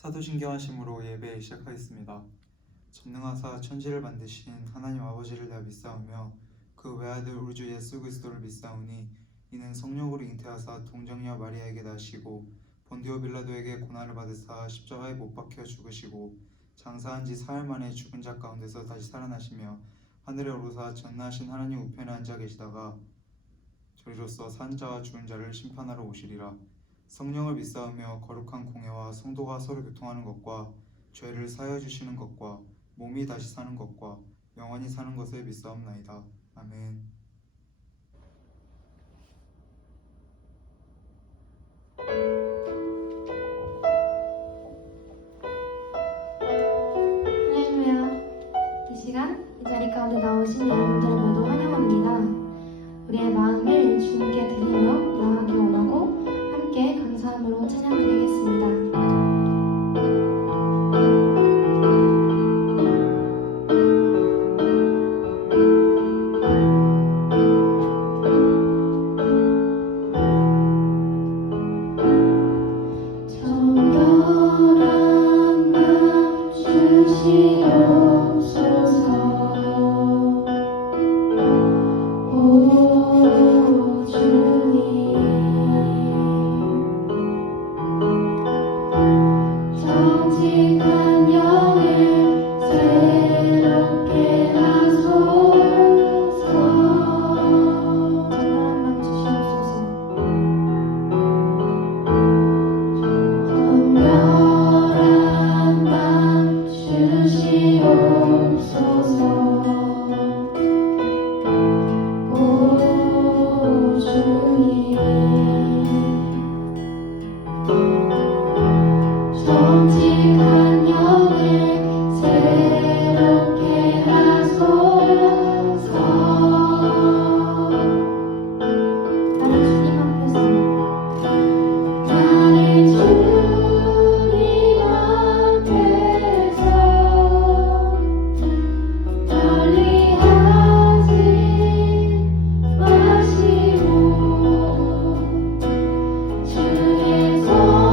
사도신경하심으로 예배 시작하겠습니다. 전능하사 천지를 만드신 하나님 아버지를 내가 믿사오며 그 외아들 우리 주 예수 그리스도를 믿사오니 이는 성령으로 잉태하사 동정녀 마리아에게 나시고 본디오 빌라도에게 고난을 받으사 십자가에 못 박혀 죽으시고 장사한 지 사흘 만에 죽은 자 가운데서 다시 살아나시며 하늘에 오르사 전능하신 하나님 우편에 앉아 계시다가 저리로서 산 자와 죽은 자를 심판하러 오시리라. 성령을 믿사오며 거룩한 공예와 성도가 서로 교통하는 것과 죄를 사하여 주시는 것과 몸이 다시 사는 것과 영원히 사는 것을 믿사옵나이다. 아멘. 할렐루야. 이 시간 이 자리 가운데 나오신 여러분들을 모두 환영합니다. 우리의 마음을 주님께 드리며 나아가기 원하고 함께 감사함으로 찬양드리겠습니다. 주의 성령을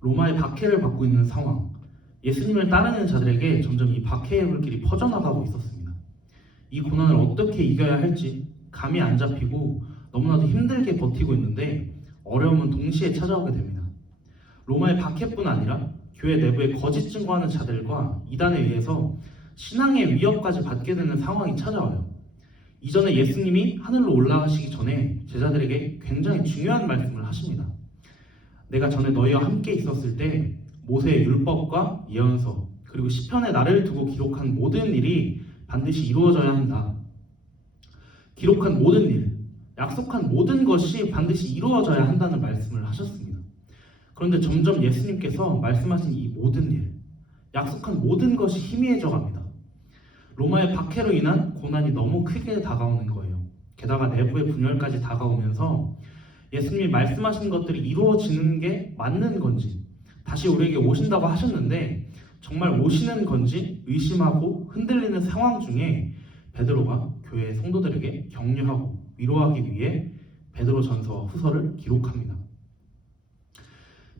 로마의 박해를 받고 있는 상황, 예수님을 따르는 자들에게 점점 이 박해의 불길이 퍼져나가고 있었습니다. 이 고난을 어떻게 이겨야 할지 감이 안 잡히고 너무나도 힘들게 버티고 있는데 어려움은 동시에 찾아오게 됩니다. 로마의 박해뿐 아니라 교회 내부에 거짓 증거하는 자들과 이단에 의해서 신앙의 위협까지 받게 되는 상황이 찾아와요. 이전에 예수님이 하늘로 올라가시기 전에 제자들에게 굉장히 중요한 말씀을 하십니다. 내가 전에 너희와 함께 있었을 때 모세의 율법과 예언서 그리고 시편에 나를 두고 기록한 모든 일이 반드시 이루어져야 한다. 기록한 모든 일, 약속한 모든 것이 반드시 이루어져야 한다는 말씀을 하셨습니다. 그런데 점점 예수님께서 말씀하신 이 모든 일, 약속한 모든 것이 희미해져 갑니다. 로마의 박해로 인한 고난이 너무 크게 다가오는 거예요. 게다가 내부의 분열까지 다가오면서 예수님이 말씀하신 것들이 이루어지는 게 맞는 건지, 다시 우리에게 오신다고 하셨는데 정말 오시는 건지 의심하고 흔들리는 상황 중에 베드로가 교회 성도들에게 격려하고 위로하기 위해 베드로전서와 후서를 기록합니다.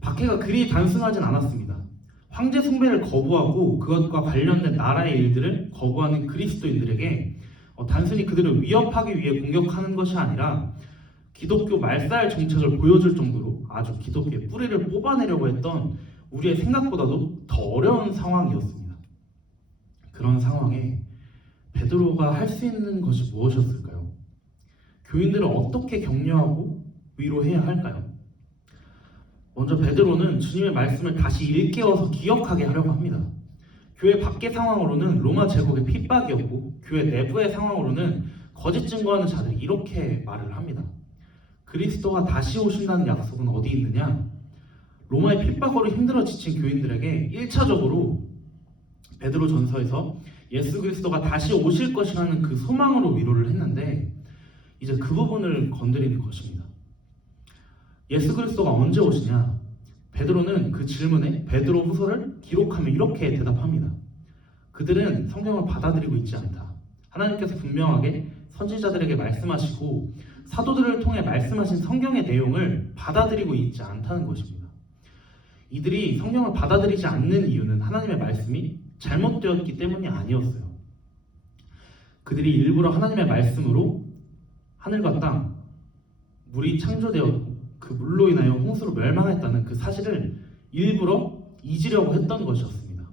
박해가 그리 단순하진 않았습니다. 황제 숭배를 거부하고 그것과 관련된 나라의 일들을 거부하는 그리스도인들에게 단순히 그들을 위협하기 위해 공격하는 것이 아니라 기독교 말살 정책을 보여줄 정도로 아주 기독교의 뿌리를 뽑아내려고 했던 우리의 생각보다도 더 어려운 상황이었습니다. 그런 상황에 베드로가 할 수 있는 것이 무엇이었을까요? 교인들을 어떻게 격려하고 위로해야 할까요? 먼저 베드로는 주님의 말씀을 다시 일깨워서 기억하게 하려고 합니다. 교회 밖의 상황으로는 로마 제국의 핍박이었고 교회 내부의 상황으로는 거짓 증거하는 자들이 이렇게 말을 합니다. 그리스도가 다시 오신다는 약속은 어디 있느냐? 로마의 핍박으로 힘들어 지친 교인들에게 1차적으로 베드로 전서에서 예수 그리스도가 다시 오실 것이라는 그 소망으로 위로를 했는데 이제 그 부분을 건드리는 것입니다. 예수 그리스도가 언제 오시냐? 베드로는 그 질문에 베드로 후서를 기록하며 이렇게 대답합니다. 그들은 성경을 받아들이고 있지 않다. 하나님께서 분명하게 선지자들에게 말씀하시고 사도들을 통해 말씀하신 성경의 내용을 받아들이고 있지 않다는 것입니다. 이들이 성경을 받아들이지 않는 이유는 하나님의 말씀이 잘못되었기 때문이 아니었어요. 그들이 일부러 하나님의 말씀으로 하늘과 땅, 물이 창조되었고 그 물로 인하여 홍수로 멸망했다는 그 사실을 일부러 잊으려고 했던 것이었습니다.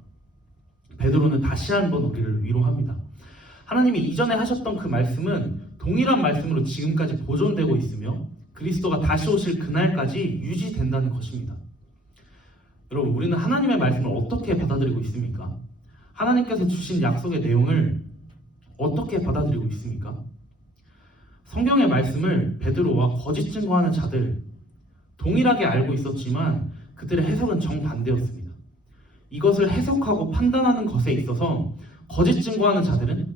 베드로는 다시 한번 우리를 위로합니다. 하나님이 이전에 하셨던 그 말씀은 동일한 말씀으로 지금까지 보존되고 있으며 그리스도가 다시 오실 그날까지 유지된다는 것입니다. 여러분, 우리는 하나님의 말씀을 어떻게 받아들이고 있습니까? 하나님께서 주신 약속의 내용을 어떻게 받아들이고 있습니까? 성경의 말씀을 베드로와 거짓 증거하는 자들 동일하게 알고 있었지만 그들의 해석은 정반대였습니다. 이것을 해석하고 판단하는 것에 있어서 거짓 증거하는 자들은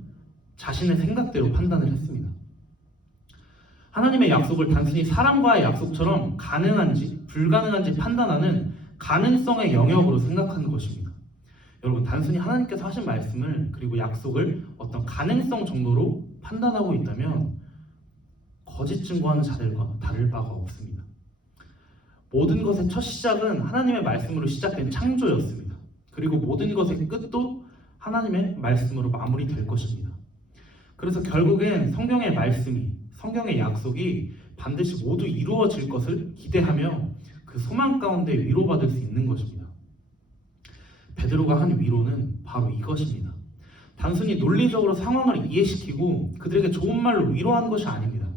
자신의 생각대로 판단을 했습니다. 하나님의 약속을 단순히 사람과의 약속처럼 가능한지 불가능한지 판단하는 가능성의 영역으로 생각하는 것입니다. 여러분, 단순히 하나님께서 하신 말씀을 그리고 약속을 어떤 가능성 정도로 판단하고 있다면 거짓 증거하는 자들과 다를 바가 없습니다. 모든 것의 첫 시작은 하나님의 말씀으로 시작된 창조였습니다. 그리고 모든 것의 끝도 하나님의 말씀으로 마무리될 것입니다. 그래서 결국엔 성경의 말씀이, 성경의 약속이 반드시 모두 이루어질 것을 기대하며 그 소망 가운데 위로받을 수 있는 것입니다. 베드로가 한 위로는 바로 이것입니다. 단순히 논리적으로 상황을 이해시키고 그들에게 좋은 말로 위로한 것이 아닙니다.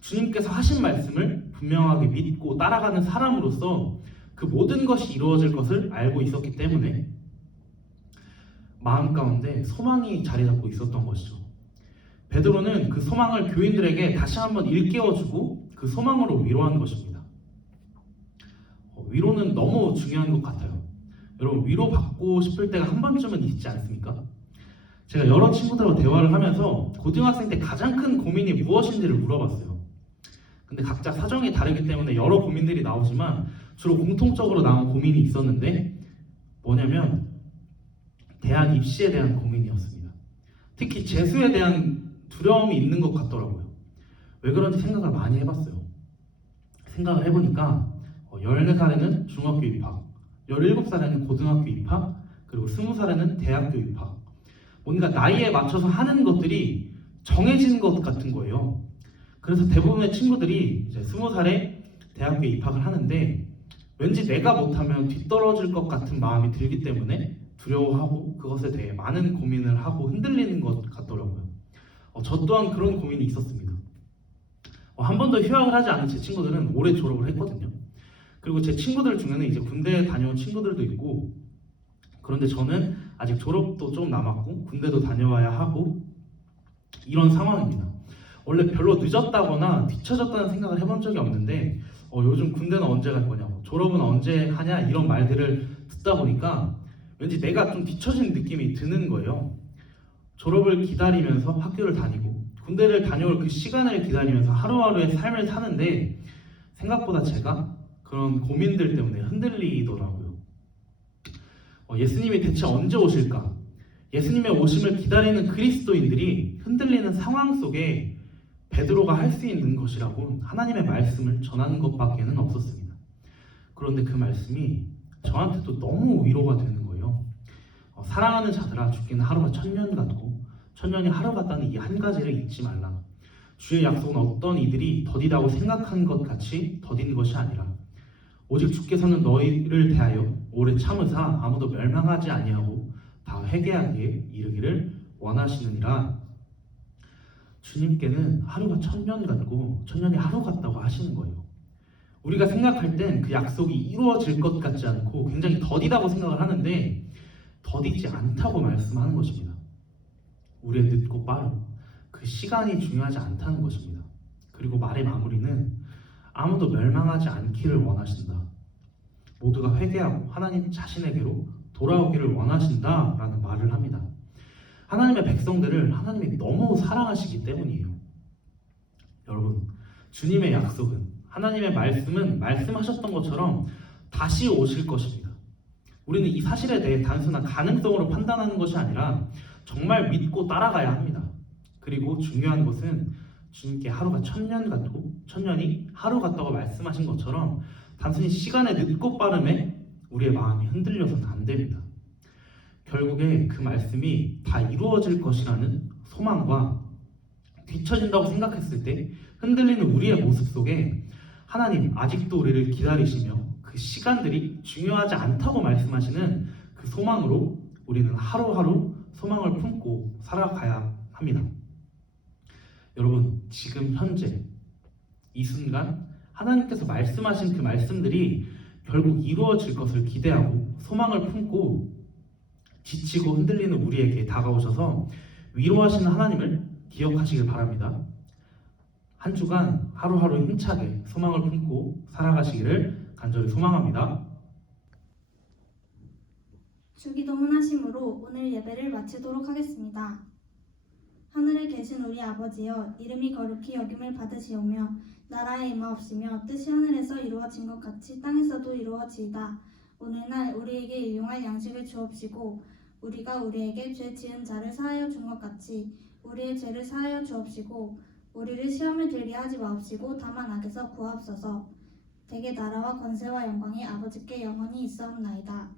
주님께서 하신 말씀을 분명하게 믿고 따라가는 사람으로서 그 모든 것이 이루어질 것을 알고 있었기 때문에 마음 가운데 소망이 자리 잡고 있었던 것이죠. 베드로는 그 소망을 교인들에게 다시 한번 일깨워주고 그 소망으로 위로한 것입니다. 위로는 너무 중요한 것 같아요. 여러분, 위로받고 싶을 때가 한 번쯤은 있지 않습니까? 제가 여러 친구들과 대화를 하면서 고등학생 때 가장 큰 고민이 무엇인지를 물어봤어요. 근데 각자 사정이 다르기 때문에 여러 고민들이 나오지만 주로 공통적으로 나온 고민이 있었는데 뭐냐면 대학 입시에 대한 고민이었습니다. 특히 재수에 대한 두려움이 있는 것 같더라고요. 왜 그런지 생각을 많이 해봤어요. 생각을 해보니까 14살에는 중학교 입학, 17살에는 고등학교 입학, 그리고 20살에는 대학교 입학. 뭔가 나이에 맞춰서 하는 것들이 정해진 것 같은 거예요. 그래서 대부분의 친구들이 이제 20살에 대학교에 입학을 하는데 왠지 내가 못하면 뒤떨어질 것 같은 마음이 들기 때문에 두려워하고 그것에 대해 많은 고민을 하고 흔들리는 것 같더라고요. 저 또한 그런 고민이 있었습니다. 한 번도 휴학을 하지 않은 제 친구들은 올해 졸업을 했거든요. 그리고 제 친구들 중에는 이제 군대에 다녀온 친구들도 있고, 그런데 저는 아직 졸업도 좀 남았고 군대도 다녀와야 하고 이런 상황입니다. 원래 별로 늦었다거나 뒤처졌다는 생각을 해본 적이 없는데 요즘 군대는 언제 갈 거냐고, 졸업은 언제 하냐, 이런 말들을 듣다 보니까 왠지 내가 좀 뒤처진 느낌이 드는 거예요. 졸업을 기다리면서 학교를 다니고 군대를 다녀올 그 시간을 기다리면서 하루하루의 삶을 사는데 생각보다 제가 그런 고민들 때문에 흔들리더라고요. 예수님이 대체 언제 오실까? 예수님의 오심을 기다리는 그리스도인들이 흔들리는 상황 속에 베드로가 할 수 있는 것이라고 하나님의 말씀을 전하는 것밖에는 없었습니다. 그런데 그 말씀이 저한테도 너무 위로가 되는 거예요. 사랑하는 자들아, 죽기는 하루가 천년 같고 천년이 하루 같다는 이 한 가지를 잊지 말라. 주의 약속은 어떤 이들이 더디다고 생각한 것 같이 더딘 것이 아니라 오직 주께서는 너희를 대하여 오래 참으사 아무도 멸망하지 아니하고 다 회개하기에 이르기를 원하시느니라. 주님께는 하루가 천년 같고 천년이 하루 같다고 하시는 거예요. 우리가 생각할 땐 그 약속이 이루어질 것 같지 않고 굉장히 더디다고 생각을 하는데 더디지 않다고 말씀하는 것입니다. 우리의 늦고 빠름, 그 시간이 중요하지 않다는 것입니다. 그리고 말의 마무리는 아무도 멸망하지 않기를 원하신다. 모두가 회개하고 하나님 자신에게로 돌아오기를 원하신다라는 말을 합니다. 하나님의 백성들을 하나님이 너무 사랑하시기 때문이에요. 여러분, 주님의 약속은, 하나님의 말씀은 말씀하셨던 것처럼 다시 오실 것입니다. 우리는 이 사실에 대해 단순한 가능성으로 판단하는 것이 아니라 정말 믿고 따라가야 합니다. 그리고 중요한 것은 주님께 하루가 천년 같고 천년이 하루 같다고 말씀하신 것처럼 단순히 시간의 늦고 빠름에 우리의 마음이 흔들려서는 안 됩니다. 결국에 그 말씀이 다 이루어질 것이라는 소망과 뒤처진다고 생각했을 때 흔들리는 우리의 모습 속에 하나님 아직도 우리를 기다리시며 그 시간들이 중요하지 않다고 말씀하시는 그 소망으로 우리는 하루하루 소망을 품고 살아가야 합니다. 여러분, 지금 현재 이 순간 하나님께서 말씀하신 그 말씀들이 결국 이루어질 것을 기대하고 소망을 품고 지치고 흔들리는 우리에게 다가오셔서 위로하시는 하나님을 기억하시길 바랍니다. 한 주간 하루하루 힘차게 소망을 품고 살아가시기를 간절히 소망합니다. 주기도문 하심으로 오늘 예배를 마치도록 하겠습니다. 하늘에 계신 우리 아버지여, 이름이 거룩히 여김을 받으시오며 나라의 임하옵시며 뜻이 하늘에서 이루어진 것 같이 땅에서도 이루어지이다. 오늘날 우리에게 일용할 양식을 주옵시고 우리가 우리에게 죄 지은 자를 사하여 준 것 같이 우리의 죄를 사하여 주옵시고 우리를 시험에 들게 하지 마옵시고 다만 악에서 구하옵소서. 대개 나라와 권세와 영광이 아버지께 영원히 있사옵나이다.